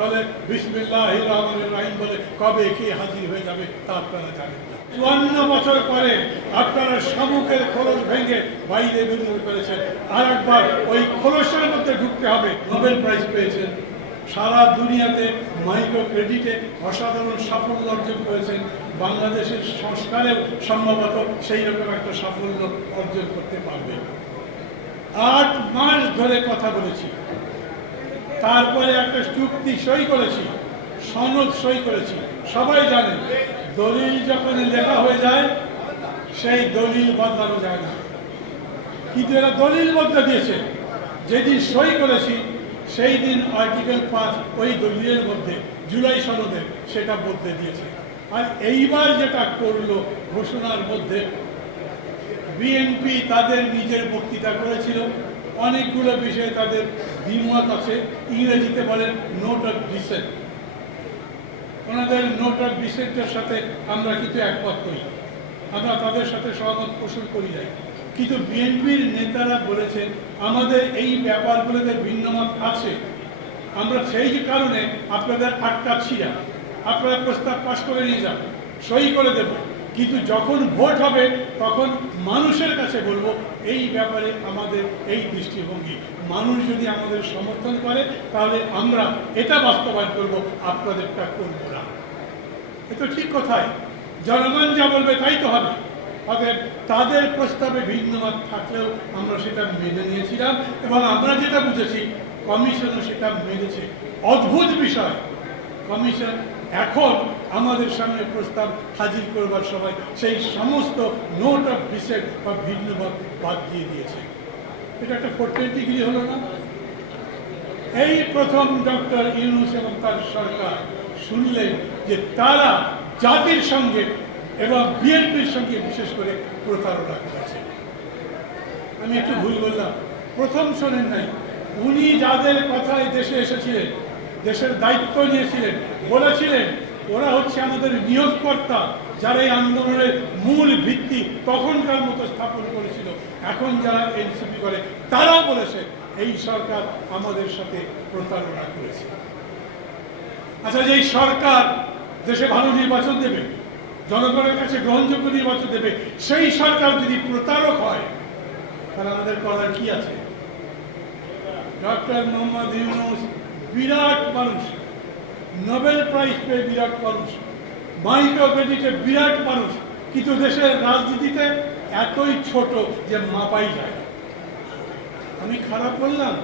তাহলে বিসমিল্লাহ রহমান রাহিম বলে কবে কে হাজির হয়ে যাবে তা আপনারা জানেন চুয়ান্ন বছর পরে আপনারা শামুকের খোলস ভেঙে বাইরে বেরিয়ে করেছেন। আর একবার ওই খোলসের মধ্যে ঢুকতে হবে। নোবেল প্রাইজ পেয়েছেন। সারা দুনিয়াতে মাইক্রো ক্রেডিটে অসাধারণ সাফল্য অর্জন করেছেন। বাংলাদেশের সংস্কারেও সম্ভবত সেই রকম একটা সাফল্য অর্জন করতে পারবে আট মাস ধরে কথা বলেছি। তারপরে একটা চুক্তি সই করেছি, সনদ সই করেছি। সবাই জানে, দলিল যখন লেখা হয়ে যায়, সেই দলিল বদলানো যায় না। কিন্তু এরা দলিল বদলে দিয়েছে। যেদিন সই করেছি, সেই দিন আর্টিকেল পাঁচ ওই দলিলের মধ্যে, জুলাই সনদের সেটা বদলে দিয়েছে। আর এইবার যেটা করল ঘোষণার মধ্যে, বিএনপি তাদের নিজের বক্তৃতা করেছিল। অনেকগুলো বিষয়ে তাদের দ্বিমত আছে। ইংরেজিতে বলেন নোট অফ ডিসেন্ট ওনাদের নোট অফ ডিসেন্টের সাথে আমরা কিন্তু একমত করি। আমরা তাদের সাথে সহমত পোষণ করি যাই কিন্তু বিএনপির নেতারা বলেছেন, আমাদের এই ব্যাপারগুলোতে ভিন্নমত আছে। আমরা সেই কারণে আপনাদের আটকাচ্ছি না। আপনারা প্রস্তাব পাশ করে নিয়ে যান। সই করে দেব। কিন্তু যখন ভোট হবে, তখন মানুষের কাছে বলব, এই ব্যাপারে আমাদের এই দৃষ্টিভঙ্গি। মানুষ যদি আমাদের সমর্থন করে, তাহলে আমরা এটা বাস্তবায়ন করব, আপনাদেরটা করব না। এ তো ঠিক কথাই। জনগণ যা বলবে তাই তো হবে। অতএব তাদের প্রস্তাবে ভিন্নমত থাকলেও আমরা সেটা মেনে নিয়েছিলাম এবং আমরা যেটা বুঝেছি, কমিশনও সেটা মেনেছে। অদ্ভুত বিষয়। কমিশন এখন আমাদের সামনে প্রস্তাব হাজির করবার সময় সেই সমস্ত নোট অফ ডিসেন্ট বা ভিন্নমত বাদ দিয়ে দিয়েছে। এটা একটা ফোর্টেন ডিগ্রি হলো না? এই প্রথম ডক্টর ইউনুস এবং তার সরকার শুনলেন যে তারা জাতির সঙ্গে এবং বিএনপির সঙ্গে বিশেষ করে প্রতারণা করেছে। আমি একটু ভুল বললাম। প্রথম শোনেন নাই। উনি যাদের কথায় দেশে এসেছিলেন দেশের দায়িত্ব নিয়েছিলেন, বলেছিলেন, ওরা হচ্ছে আমাদের নিয়োগকর্তা, যারা এই আন্দোলনের মূল ভিত্তি তখনকার মতো স্থাপন করেছিল। এখন যারা এনসিপি করে তারাও বলেছে, এই সরকার আমাদের সাথে প্রতারণা করেছে। আচ্ছা যে সরকার দেশে ভালো নির্বাচন দেবে, জনগণের কাছে গ্রহণযোগ্য নির্বাচন দেবে, সেই সরকার যদি প্রতারক হয়, তাহলে আমাদের করার কি আছে? ডক্টর মোহাম্মদ ইউনুস বিরাট মানুষ। নোবেল প্রাইজ পেয়ে বিরাট মানুষ। মাইক্রো ক্রেডিটে বিরাট মানুষ। কিন্তু দেশের রাজনীতিতে এতই ছোট যে মাপাই যায় আমি খারাপ বললাম?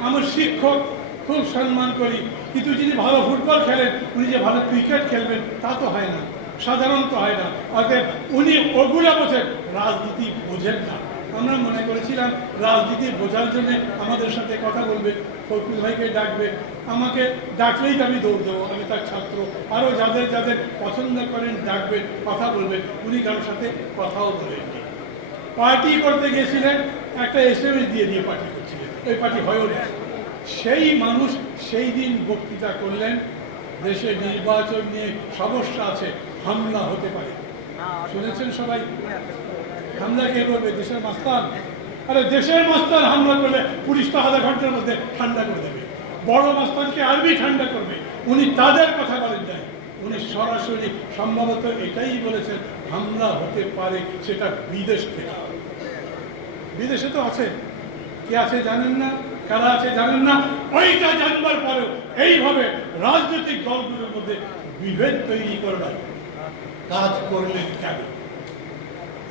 আমার শিক্ষক, খুব সম্মান করি। কিন্তু যিনি ভালো ফুটবল খেলেন, উনি যে ভালো ক্রিকেট খেলবেন, তা তো হয় না। সাধারণত হয় না। অতএব উনি ওগুলো বোঝেন, রাজনীতি বোঝেন না। আমরা মনে করেছিলাম রাজনীতি বোঝার জন্য আমাদের সাথে কথা বলবে ফখরুল ভাইকে ডাকবে। আমাকে ডাকলেই তো আমি দৌড় দেবো আমি তার ছাত্র। আরও যাদের যাদের পছন্দ করেন ডাকবেন কথা বলবেন উনি কারোর সাথে কথাও বলেননি। পার্টি করতে গেছিলেন একটা এস এম এস দিয়ে দিয়ে পার্টি করছিলেন। ওই পার্টি হয়েও না। সেই মানুষ সেই দিন বক্তৃতা করলেন দেশে নির্বাচন নিয়ে সমস্যা আছে হামলা হতে পারে। শুনেছেন সবাই? হামলা কে করবে? দেশের মাস্তান। আরে দেশের মাস্তান হামলা করলে পুলিশ তো আধা ঘণ্টার মধ্যে ঠান্ডা করে দেবে। বড় মাস্তানকে আরবি ঠান্ডা করবে। উনি তাদের কথা বলেন নাই। উনি সরাসরি সম্ভবত এটাই বলেছেন, হামলা হতে পারে সেটা বিদেশ থেকে। বিদেশে তো আছে। কে আছে জানেন না? কারা আছে জানেন না? ওইটা জানবার পরেও এইভাবে রাজনৈতিক দলগুলোর মধ্যে বিভেদ তৈরি করবার কাজ করলেন কেন?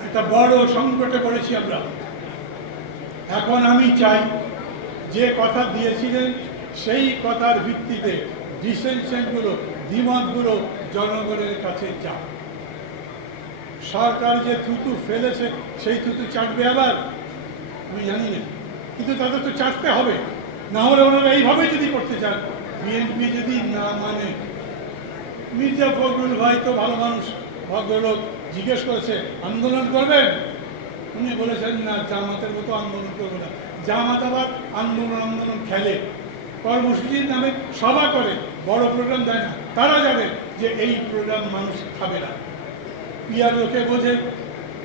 একটা বড় সংকটে পড়েছি আমরা। এখন আমি চাই, যে কথা দিয়েছিলেন, সেই কথার ভিত্তিতে ডিসেনশনগুলো, দ্বিমতগুলো জনগণের কাছে যাক। সরকার যে থুতু ফেলেছে, সেই থুতু চাটবে আবার? আমি জানি না। কিন্তু তাদের তো চাটতে হবে। না হলে ওনারা এইভাবে যদি করতে চান, বিএনপি যদি না মানে মির্জা ফখরুল ভাই তো ভালো মানুষ ভদ্রলোক জিজ্ঞেস করেছে, আন্দোলন করবেন? উনি বলেছেন, না, জামাতের মতো আন্দোলন করবে না। জামাত আবার আন্দোলন আন্দোলন খেলে। কর্মসূচির নামে সভা করে। বড় প্রোগ্রাম দেয় না। তারা জানে যে এই প্রোগ্রাম মানুষ খাবে না। পিয়ার লোকে বোঝে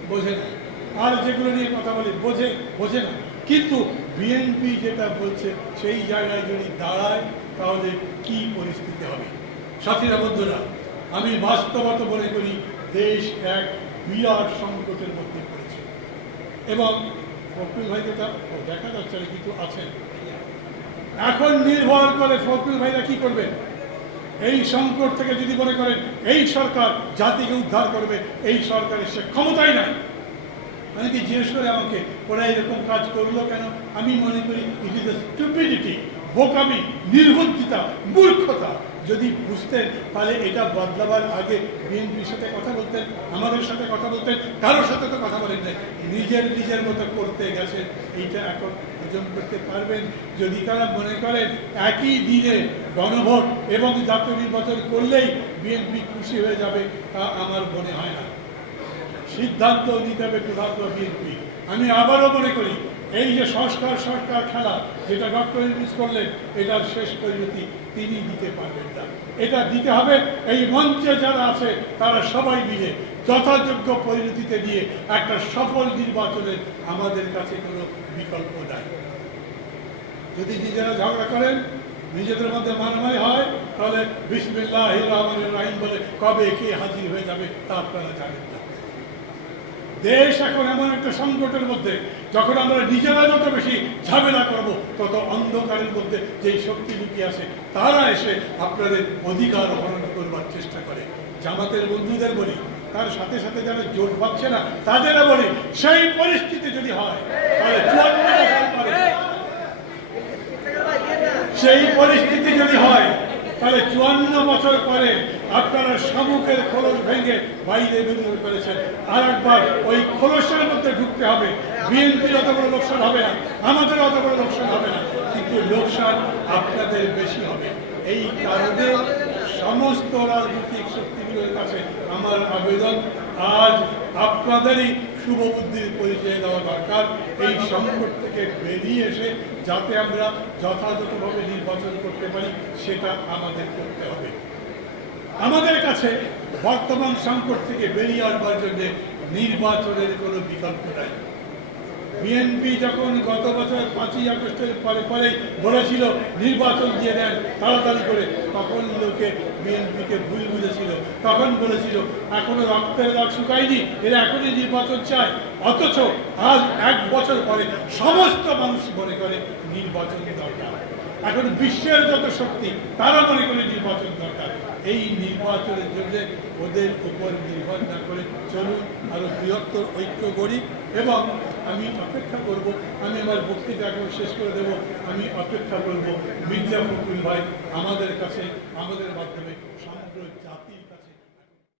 বোঝে না। আর যেগুলো নিয়ে কথা বলে, বোঝে বোঝে না। কিন্তু বিএনপি যেটা বলছে, সেই জায়গায় যদি দাঁড়ায়, তাহলে কি পরিস্থিতি হবে? সাথীরা, বন্ধুরা আমি বাস্তবত মনে করি, দেশ এক বিরাট সংকটের মধ্যে পড়েছে। এবং ফখরুল ভাইকে তা দেখা যাচ্ছে না কিন্তু আছেন এখন নির্ভর করে ফখরুল ভাইরা কি করবেন এই সংকট থেকে যদি মনে করেন এই সরকার জাতিকে উদ্ধার করবে, এই সরকারের সে ক্ষমতাই নাই। অনেকে জিজ্ঞেস করে আমাকে, ওরা এরকম কাজ করল কেন? আমি মনে করি ইট ইজ স্টুপিডিটি বোকামি, নির্বুদ্ধিতা, মূর্খতা। যদি বুঝতেন, তাহলে এটা বদলাবার আগে বিএনপির সাথে কথা বলতেন, আমাদের সাথে কথা বলতেন, কারোর সাথে তো কথা বলেন নাই। নিজের নিজের মতো করতে গেছেন, এইটা এখন হজম করতে পারবেন। যদি তারা মনে করেন, একই দিনে গণভোট এবং জাতীয় নির্বাচন করলেই বিএনপি খুশি হয়ে যাবে, তা আমার মনে হয় না। সিদ্ধান্ত নিতে হবে প্রধান বিএনপি। আমি আবারও মনে করি এই যে সংস্কার সরকার খেলা, যেটা ডক্টর ইউনিস করলেন, এটার শেষ পরিণতি তিনি দিতে পারবেন না। এটা দিতে হবে, এই মঞ্চে যারা আছে, তারা সবাই মিলে যথাযোগ্য পরিণতিতে দিয়ে একটা সফল নির্বাচনের আমাদের কাছে কোনো বিকল্প নাই। যদি নিজেরা ঝগড়া করেন, নিজেদের মধ্যে মারামারি হয়, তাহলে বিসমিল্লাহ রহমান রাহিম বলে কবে কে হাজির হয়ে যাবে তা আপনারা জানেন না। দেশ এখন এমন একটা সংকটের মধ্যে, যখন আমরা নিজেরা যত বেশি ঝামেলা করব, তত অন্ধকারের মধ্যে যেই শক্তি লুকিয়ে আছে, তারা এসে আপনাদের অধিকার হরণ করবার চেষ্টা করে। জামাতের বন্ধুদের বলি, তার সাথে সাথে যারা জোট পাচ্ছে না, তাদেরও বলি, সেই পরিস্থিতি যদি হয়, তাহলে চুয়ান্ন বছর পরে। সেই পরিস্থিতি যদি হয় তাহলে চুয়ান্ন বছর পরে আপনারা সম্মুখের খোলস ভেঙে বাইরে বেরিয়ে করেছেন। আর একবার ওই খোলসের মধ্যে ঢুকতে হবে। বিএনপির অত বড় লোকসান হবে না, আমাদের অত বড় লোকসান হবে না। কিন্তু লোকসান আপনাদের বেশি হবে। এই কারণে সমস্ত রাজনৈতিক শক্তিগুলোর কাছে আমার আবেদন, আজ আপনাদেরই শুভ বুদ্ধির পরিচয় দেওয়া দরকার। এই সংকট থেকে বেরিয়ে এসে যাতে আমরা যথাযথভাবে নির্বাচন করতে পারি, সেটা আমাদের করতে হবে। আমাদের কাছে বর্তমান সংকট থেকে বেরিয়ে আসবার জন্য নির্বাচনের কোনো বিকল্প নাই। বিএনপি যখন গত বছর পাঁচই আগস্টের পরে পরেই বলেছিল, নির্বাচন দিয়ে দেন, তাড়াতাড়ি করে। তখন লোকে বিএনপিকে ভুল বুঝেছিল, তখন বলেছিল, এখনও রক্তের দাগ শুকায়নি, এরা এখনই নির্বাচন চায়। অথচ আজ এক বছর পরে সমস্ত মানুষ মনে করে নির্বাচন দরকার। এখন বিশ্বের যত শক্তি, তারা মনে করে নির্বাচন দরকার। এই নির্বাচনের জন্য ওদের উপর নির্ভর না করে চলুন আরও বৃহত্তর ঐক্য গড়ি এবং আমি অপেক্ষা করব, আমি আমার বক্তৃতা এখন শেষ করে দেব, আমি অপেক্ষা করব মির্জা ফখরুল ভাই আমাদের কাছে, আমাদের মাধ্যমে সমগ্র কাছে